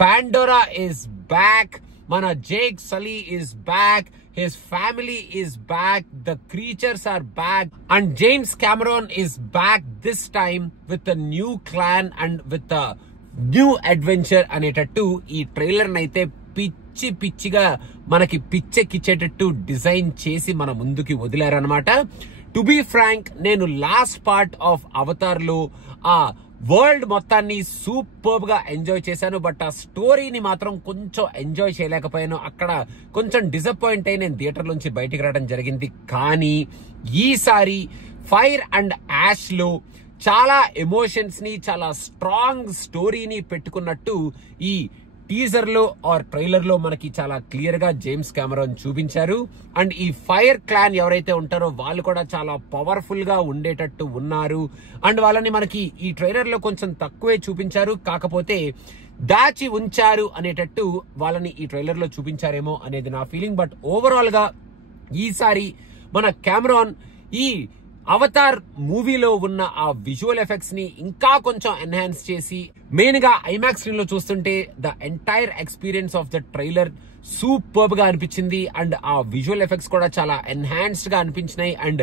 Pandora is back. Mana Jake Sully is back. His family is back. The creatures are back. And James Cameron is back this time with a new clan and with a new adventure అనేటట్టు ఈ trailer నైతే పిచ్చిగా మనకి పిచ్చెక్కిచ్చేటట్టు design చేసి మన ముందుకి వదిలారనమాట. To be frank, నేను last part of Avatar లో ఆ వరల్డ్ మొత్తాన్ని సూపర్ గా ఎంజాయ్ చేశాను. బట్ ఆ స్టోరీని మాత్రం కొంచెం ఎంజాయ్ చేయలేకపోయాను. అక్కడ కొంచెం డిసప్పాయింట్ అయి నేను థియేటర్ నుంచి బయటికి రావడం జరిగింది. కానీ ఈసారి ఫైర్ అండ్ యాష్ లో చాలా ఎమోషన్స్ ని, చాలా స్ట్రాంగ్ స్టోరీని పెట్టుకున్నట్టు ఈ టీజర్ లో ఆర్ ట్రైలర్ లో మనకి చాలా క్లియర్ గా జేమ్స్ కెమెరాన్ చూపించారు. అండ్ ఈ ఫైర్ క్లాన్ ఎవరైతే ఉంటారో వాళ్ళు కూడా చాలా పవర్ఫుల్ గా ఉండేటట్టు ఉన్నారు. అండ్ వాళ్ళని మనకి ఈ ట్రైలర్ లో కొంచెం తక్కువే చూపించారు, కాకపోతే దాచి ఉంచారు అనేటట్టు వాళ్ళని ఈ ట్రైలర్ లో చూపించారేమో అనేది నా ఫీలింగ్. బట్ ఓవరాల్ గా ఈసారి మన కెమెరాన్ ఈ అవతార్ మూవీలో ఉన్న ఆ విజువల్ ఎఫెక్ట్స్ ని ఇంకా కొంచెం ఎన్హాన్స్ చేసి, మెయిన్ గా ఐమాక్స్ స్క్రీన్ లో చూస్తుంటే the entire experience of the trailer super గా అనిపించింది. అండ్ ఆ విజువల్ ఎఫెక్ట్స్ కూడా చాలా ఎన్హాన్స్డ్ గా అనిపించినాయి. అండ్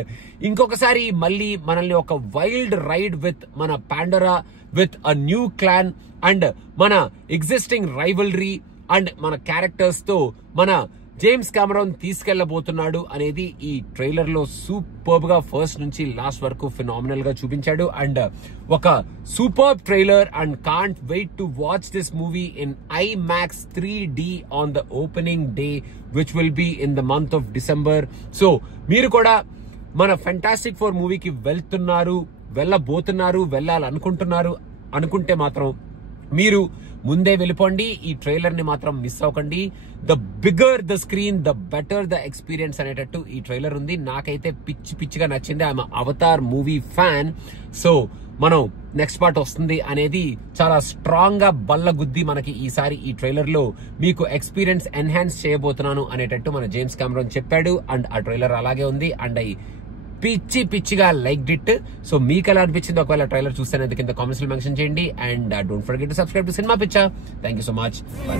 ఇంకొకసారి మళ్ళీ మనల్ని ఒక వైల్డ్ రైడ్ విత్ మన Pandora, with a new clan and మన ఎగ్జిస్టింగ్ రైవల్రీ అండ్ మన క్యారెక్టర్స్ తో మన జేమ్స్ కెమెరాన్ తీసుకెళ్లబోతున్నాడు అనేది ఈ ట్రైలర్ లో సూపర్ గా ఫస్ట్ నుంచి లాస్ట్ వరకు ఫినామినల్ గా చూపించాడు. అండ్ ఒక super trailer and can't wait to watch this movie in IMAX 3D on the opening day which will be in the month of December. So మీరు కూడా మన ఫెంటాస్టిక్ 4 మూవీకి వెళ్ళబోతున్నారు, వెళ్ళాలనుకుంటున్నారు అనుకుంటే మాత్రం మీరు ముందే వెళ్ళిపోండి. ఈ ట్రైలర్ ని మాత్రం మిస్ అవ్వకండి. The bigger the screen the better the experience అనేటట్టు ఈ ట్రైలర్ ఉంది. నాకైతే పిచ్చిగా నచ్చింది. I'm Avatar movie fan. So మనం నెక్స్ట్ పార్ట్ వస్తుంది అనేది చాలా స్ట్రాంగ్ గా బల్లగుద్ది మనకి ఈసారి ఈ ట్రైలర్ లో మీకు ఎక్స్పీరియన్స్ ఎన్హాన్స్ చేయబోతున్నాను అనేటట్టు మన జేమ్స్ కెమెరాన్ చెప్పాడు. అండ్ ఆ ట్రైలర్ అలాగే ఉంది. అండ్ పిచ్చిగా లైక్ ఇట్. సో మీకు ఎలా అనిపించింది ఒకవేళ ట్రైలర్ చూస్తే కింద కామెంట్స్ లో మెన్షన్ చేయండి. And don't forget to subscribe to Cinema Pichha. Thank you so much. By.